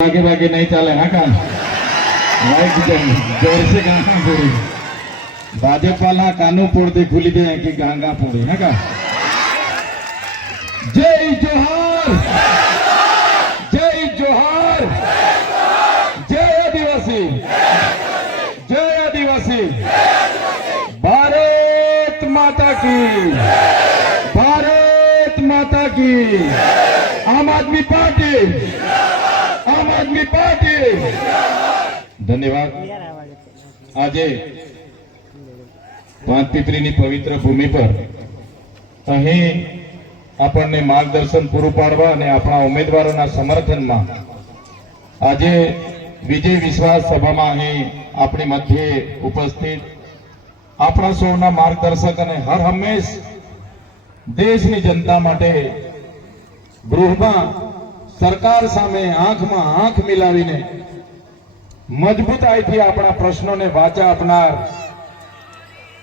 आगे बागे नहीं चले हाँ का लाइक जोर से गाना पूरी भाजपा कानू पोड़ दे खुली दे कि गांगा पोड़ी हाँ का जय जोहार जय जोहार जय आदिवासी भारत माता की आम आदमी पार्टी धन्यवाद। आज पांचपितरी पवित्र भूमि पर अहीं आपने मार्गदर्शन पूरु पाड़वा और अपना उम्मीदवारों समर्थन में आज विजय विश्वास सभा में अपनी मध्य उपस्थित अपना सौना मार्गदर्शक और हर हमेश देश की जनता माटे गृह में सरकार सामे आंख में आंख मिलावीने मजबूताई थी अपना प्रश्नों ने वाचा आपनार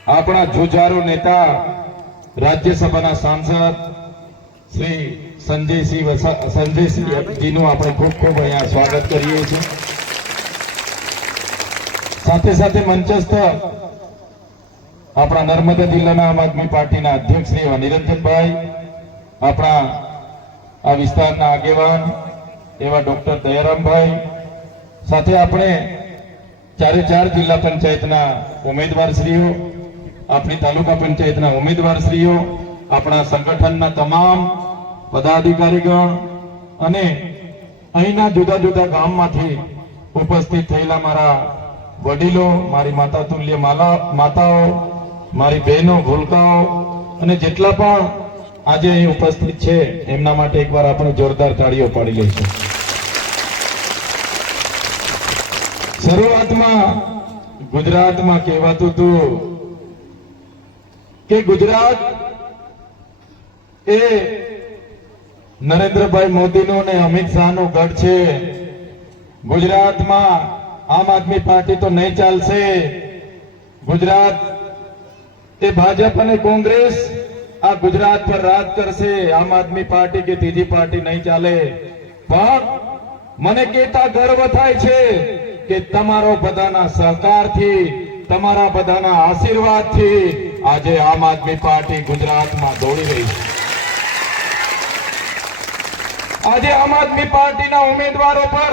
अपना जुझारू नेता राज्यसभा सांसद श्री संजय सिंह जी नु आपणे खूब खूब अहींया स्वागत करीए छीए। साथे साथे मंचस्थ अपना नर्मदा जिल्लाना आम आदमी पार्टीना अध्यक्ष श्री निरंजन भाई अपना आ विस्तारना आगेवान एवा डॉक्टर दयाराम भाई साथे अपने चारे चार जिला पंचायतना उम्मीदवारश्रीओ अपनी तालुका पंचायतना उम्मीदवारश्रीओ अपना संगठनना तमाम पदाधिकारीगण अने अहींना जुदा जुदा गाममांथी उपस्थित थयेला मारा वडीलो मारी माता तुल्य माताओ मारी बहनों भूलकाओ अने जेटला पण आज अहीं उपस्थित छे एमना माटे एक बार आपणे जोरदार ताळीओ पाडी लईशुं। शरूआतमां गुजरातमां कहेवातुं हतुं के गुजरात ए नरेन्द्रभाई मोदीनो ने अमित शाहनो गढ़ छे। गुजरातमां आम आदमी पार्टी तो नहीं चालशे। गुजरात ए भाजप अने कांग्रेस आ गुजरात पर राज करशे। आम आदमी पार्टी के तीजी पार्टी नहीं चाले। पण मने केता गर्व थाय छे के तमारो बधाना सहकार थी तमारा बधाना आशीर्वाद थी आज आम आदमी पार्टी गुजरात में दौड़ी रही है। आज आम आदमी पार्टी ना उम्मीदवारों पर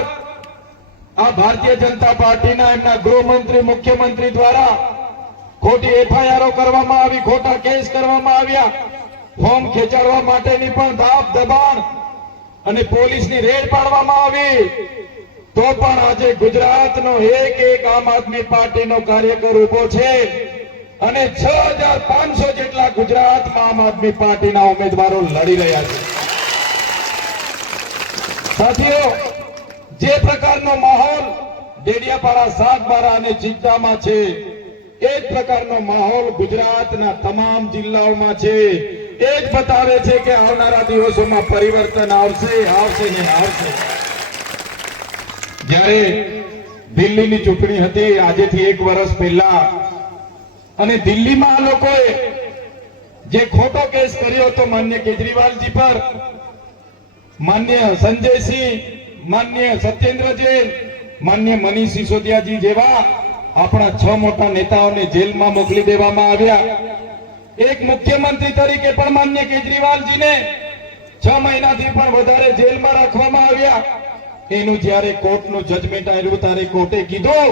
आ भारतीय जनता पार्टी ना एमना गृहमंत्री मुख्यमंत्री द्वारा खोटी एफआईआर करवामां आवी, खोटा केस करवामां आव्या, फॉर्म खेचाडवा माटेनी पण दाब दबाण अने पोलीसनी रेड पाडवामां आवी, तो पण आजे गुजरातनो एक एक आम आदमी पार्टीनो कार्यकर उभो छे अने 6500 जेटला गुजरातमां आम आदमी पार्टीना उम्मीदवारो लड़ी रह्या छे। साथीओ, जे प्रकारनो माहोल डेडियापाड़ा सागबारा अने चिंतामां छे एक प्रकारनो माहोल गुजरातना तमाम जिल्लाओमां छे। एज बतावे छे के आवनारा दिवसोमां परिवर्तन आवशे ने आवशे। ज्यारे दिल्हीनी चूंटणी हती आजेथी 1 वर्ष पहेला अने दिल्हीमां आ लोकोए जे खोटो केस कर्यो तो माननीय केजरीवालजी पर, माननीय संजय सिंह, माननीय सत्येंद्र जैन, माननीय मनीष सिसोदियाजी जेवा अपना 6 मोटा नेताओने जेल में मोकली देवामां आव्या। एक मुख्यमंत्री तरीके पण माननीय केजरीवालजी ने 6 महीनाथी पण वधारे जेल में राखवामां आव्या। एनु ज्यारे कोर्टनु जजमेंट आव्युं त्यारे कोर्टे कीधुं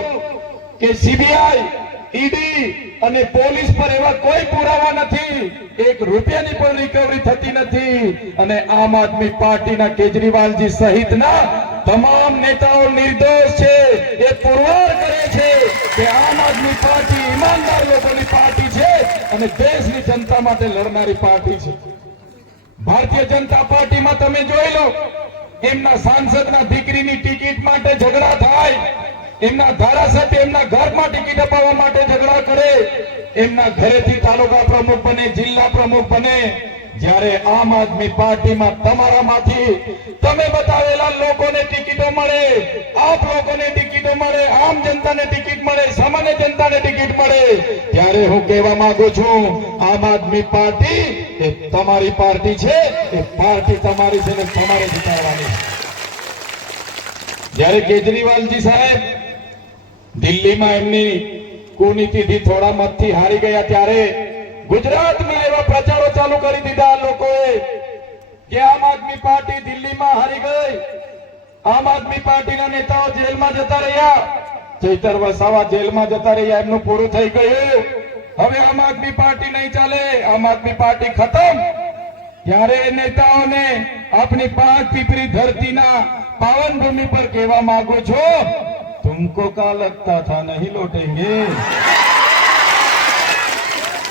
के सीबीआई ईडी अने पोलीस पर एवा कोई पुरावा नथी, 1 रूपियानी पण रिकवरी थती नथी अने आम आदमी पार्टीना केजरीवालजी सहितना तमाम नेताओ निर्दोष छे। ए पुरવાર करे छे के आम आदमी पार्टी ईमानदार लोकोनी पार्टी छे अने देशनी जनता माटे लड़नारी पार्टी छे। भारतीय जनता पार्टी में तमे जोई लो एमना सांसदना दीकरीनी टिकિટ माटे झगड़ा थाय, एमना धारासभ्य एमना घर में टिकિટ अपाववा माटे झगड़ा करे, एमना घरेथी तालुका प्रमुख बने, जिल्ला प्रमुख बने। ज्यारे आम आदमी पार्टी में तमारामांथी तमे बतावेला लोकोने टिकિટો मळे, आप लोगोने टिकિટો मळे, आम जनता ने टिकિટ मळे, सामान्य जनता ने टिकિટ मळे, त्यारे हूँ कहेवा मांगु छूं आम आदमी पार्टी ए तमारी पार्टी छे, ए पार्टी तमारी छे ने तमारे जिताडवानी। જ્યારે કેજરીવાલજી સાહેબ દિલ્હીમાં એમની કુનીતિથી થોડા મતથી હારી ગયા ત્યારે ગુજરાતમાં એવા પ્રચારો ચાલુ કરી દીધા લોકોએ કે આમ આદમી પાર્ટી દિલ્હીમાં હારી ગઈ, આમ આદમી પાર્ટીના નેતાઓ જેલમાં જતા રહ્યા, ચૈતર વસાવા જેલમાં જતા રહ્યા, એમનું પૂરું થઈ ગયું, હવે આમ આદમી પાર્ટી નહીં ચાલે, આમ આદમી પાર્ટી ખતમ। ત્યારે નેતાઓને આપની પાંચ પીપરી ધરતીના पावन भूमि पर कहवा मांगू छो, तुमको क्या लगता था नहीं लौटेंगे,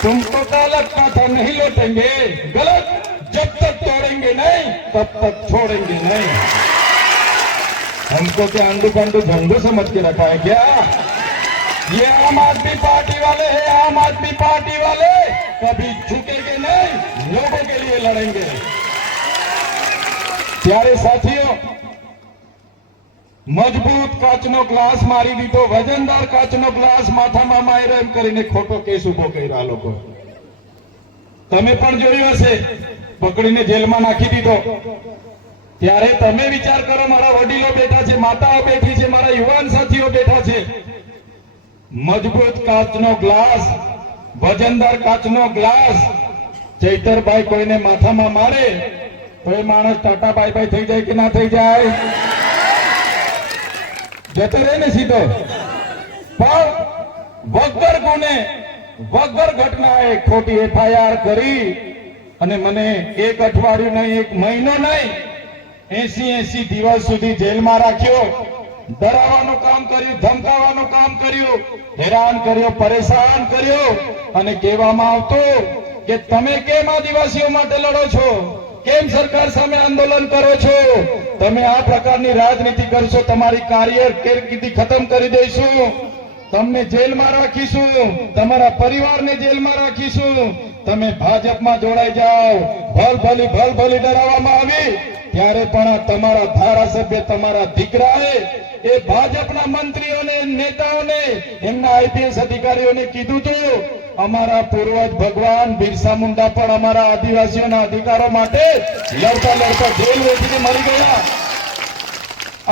तुमको क्या लगता था नहीं लौटेंगे, गलत। जब तक तोड़ेंगे नहीं तब तक छोड़ेंगे नहीं। हमको क्या अंडू कंडू झंडू समझ के रखा है क्या? ये आम आदमी पार्टी वाले हैं, आम आदमी पार्टी वाले कभी झुकेंगे नहीं, लोगों के लिए लड़ेंगे। प्यारे साथियों, मजबूत काचनो ग्लास मारी दीधो, वजनदार काचनो ग्लास माथामां मार्यो एम करीने खोटो केस उभो कर्यो। लोको तमे पण जोयुं हशे, पकड़ीने जेलमां नाखी दीधो। त्यारे तमे विचार करो, मारा वडीलो बैठा छे, माताओ बैठी छे, मारा युवान साथीओ बैठा छे। मजबूत काचनो ग्लास, वजनदार काचनो ग्लास चैतरभाई कोईने माथामां मारे तो ए माणस टाटा बाय बाय थई जाय के ना थई जाय? जतो रहे ने सीधो। पण वगर गुने वगर घटनाए खोटी एफआईआर करी અને મને એક અઠવાડિયું નહીં, એક મહિનો નહીં, 80 દિવસ સુધી જેલમાં રાખ્યો, ડરાવવાનું કામ કર્યું, ધમકાવવાનું કામ કર્યું, હેરાન કર્યો, પરેશાન કર્યો અને કહેવામાં આવતું કે તમે કેમ આદિવાસીઓ માટે લડો છો, કેમ સરકાર સામે આંદોલન કરો છો, તમે આ પ્રકારની રાજનીતિ કરશો, તમારી કારકિર્દી ખતમ કરી દઈશું, તમને જેલમાં રાખીશું, તમારા પરિવારને જેલમાં રાખીશું, તમે ભાજપમાં જોડાઈ જાઓ, ભલભલી ડરાવવામાં આવી। ત્યારે પણ તમારા ધારાસભ્ય, તમારા દીકરાએ એ ભાજપના મંત્રીઓને, નેતાઓને, એમના આઈપીએસ અધિકારીઓને કીધું હતું અમારા પૂર્વજ ભગવાન બિરસા મુંડા પણ અમારા આદિવાસીઓના અધિકારો માટે લડતા લડતા જેલ વેઠીને મરી ગયા,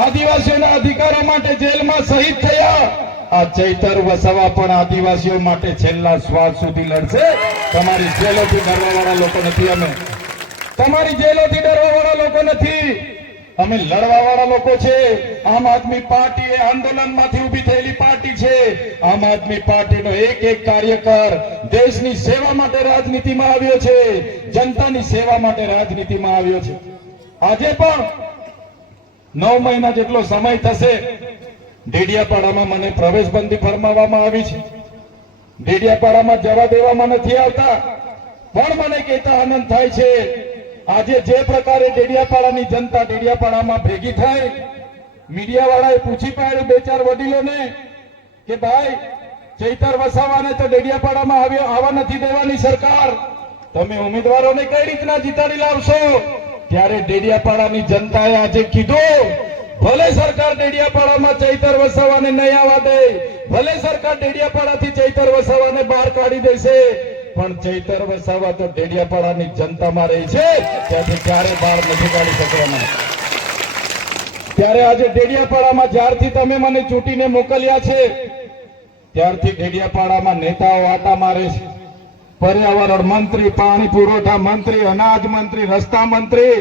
આદિવાસીઓના અધિકારો માટે જેલમાં શહીદ થયા। આ ચૈતર વસાવા પણ આદિવાસીઓ માટે છેલ્લા શ્વાસ સુધી લડશે। તમારી જેલોથી ડરવાવાળા લોકો નથી, અમે તમારી જેલોથી ડરવાવાળા લોકો નથી, અમે લડવાવાળા લોકો છે। આમ આદમી પાર્ટી એ આંદોલનમાંથી ઊભી થયેલી પાર્ટી છે। આમ આદમી પાર્ટીનો એક એક કાર્યકર દેશની સેવા માટે રાજનીતિમાં આવ્યો છે, જનતાની સેવા માટે રાજનીતિમાં આવ્યો છે। આજે પણ 9 મહિના જેટલો સમય થશે, ડેડિયાપાડામાં મને પ્રવેશબંધી ફરમાવવામાં આવી છે, ડેડિયાપાડામાં જવા દેવામાં નથી આવતા, પણ મને કહેતા આનંદ થાય છે આજે જે પ્રકારે ડેડિયાપાડાની જનતા ડેડિયાપાડામાં ભેગી થઈ, મીડિયાવાળાએ પૂછી પાડ્યું 2-4 વડીલોને કે ભાઈ ચૈતર વસાવાને તો ડેડિયાપાડામાં આવવા નથી દેવાની સરકાર, તમે ઉમેદવારોને કઈ રીતના જીતાડી લાવશો? ત્યારે ડેડિયાપાડાની જનતાએ આજે કીધું ભલે સરકાર ડેડિયાપાડામાં ચૈતર વસાવાને નહીં આવવા દે, ભલે સરકાર ડેડિયાપાડાથી ચૈતર વસાવાને બહાર કાઢી દેશે, પણ ચૈતર વસાવા તો ડેડિયાપાડાની જનતામાં રહી છે, ત્યાંથી ક્યારે બહાર નથી કાઢી શકવાના। ત્યારે આજે ડેડિયાપાડામાં જ્યારથી તમે મને ચૂંટીને મોકલ્યા છે ત્યારથી ડેડિયાપાડામાં નેતાઓ આટા મારે છે, પર્યાવરણ મંત્રી, પાણી પુરવઠા મંત્રી, અનાજ મંત્રી, રસ્તા મંત્રી,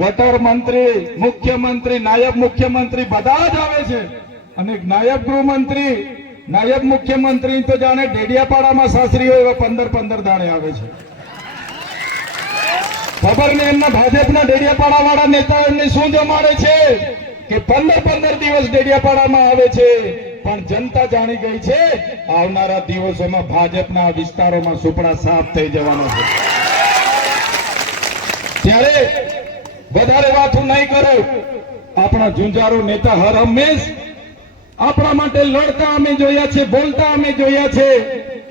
ગટર મંત્રી, મુખ્યમંત્રી, નાયબ મુખ્યમંત્રી બધા જ આવે છે, અને નાયબ ગૃહમંત્રી, નાયબ મુખ્યમંત્રી તો જાણે ડેડિયાપાડામાં સાસરી હોય એવા 15 દાડે આવે છે। ખબર ને એમના ભાજપના ડેડિયાપાડા વાળા નેતાઓ એમને શું જમાડે છે કે 15 દિવસ ડેડિયાપાડામાં આવે છે, પણ જનતા જાણી ગઈ છે આવનારા દિવસોમાં ભાજપના વિસ્તારોમાં સુપડા સાફ થઈ જવાનો છે। ત્યારે વધારે વાતો નહીં કરો, આપણા ઝુંઝારો નેતા હર હંમેશ આપણા માટે લડતા અમે જોયા છે, બોલતા અમે જોયા છે,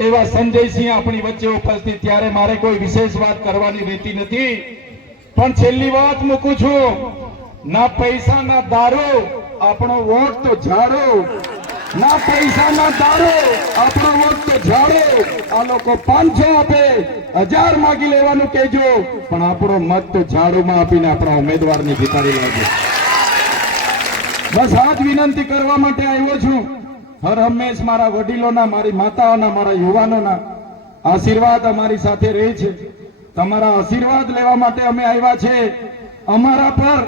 એવા સંજયસિંહ આપણી વચ્ચે ઉપસ્થિત। ત્યારે મારે કોઈ વિશેષ વાત કરવાની રહેતી નથી, પણ છેલ્લી વાત મૂકું છું, ના પૈસા ના દારૂ, આપણો વોટ તો ઝાડો, ના પૈસા ના દારૂ, આપણો વોટ તો ઝાડો। આ લોકો 500 આપે, 1000 માંગી લેવાનું કહેજો, પણ આપણો મત તો ઝાડુમાં આપીને આપણા ઉમેદવારને જીતાડી લાવજો। બસ આ જ વિનંતી કરવા માટે આવ્યો છું. હર હંમેશ મારા વડીલોના, મારી માતાઓના, મારા યુવાનોના આશીર્વાદ અમારી સાથે રહે છે. તમારા આશીર્વાદ લેવા માટે અમે આવ્યા છે. અમારા પર,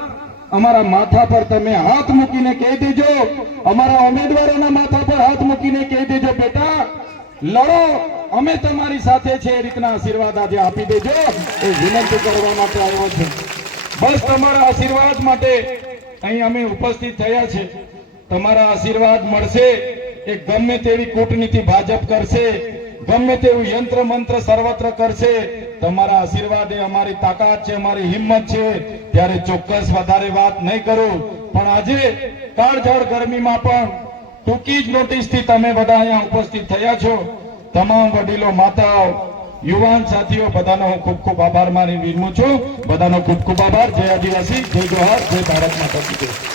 અમારા માથા પર તમે હાથ મૂકીને કહી દેજો, અમારા ઉમેદવારોના માથા પર હાથ મૂકીને કહી દેજો, બેટા લડો, અમે તમારી સાથે છે. એ રીતના આશીર્વાદ આજે આપી દેજો. એ વિનંતી કરવા માટે આવ્યો છું. બસ તમારા આશીર્વાદ માટે અહીં અમે ઉપસ્થિત થયા છે. તમારા આશીર્વાદ મળશે એ ગમે તેવી કૂટનીતિ ભાજપ કરશે, ગમે તેવું યંત્ર મંત્ર સર્વત્ર કરશે, તમારા આશીર્વાદ એ અમારી તાકાત છે, અમારી હિંમત છે. ત્યારે ચોક્કસ વધારે વાત નહીં કરું, પણ આજે કાળઝાળ ગરમીમાં પણ ટૂંકી જ નોટિસથી તમે બધા અહીંયા ઉપસ્થિત થયા છો. તમામ વડીલો, માતાઓ, યુવાન સાથીઓ બધાનો હું ખૂબ ખૂબ આભાર માની વિનમું છું. બધાનો ખૂબ ખૂબ આભાર. જય આદિવાસી, જય જોહાર, જય ભારત માતા કી જય.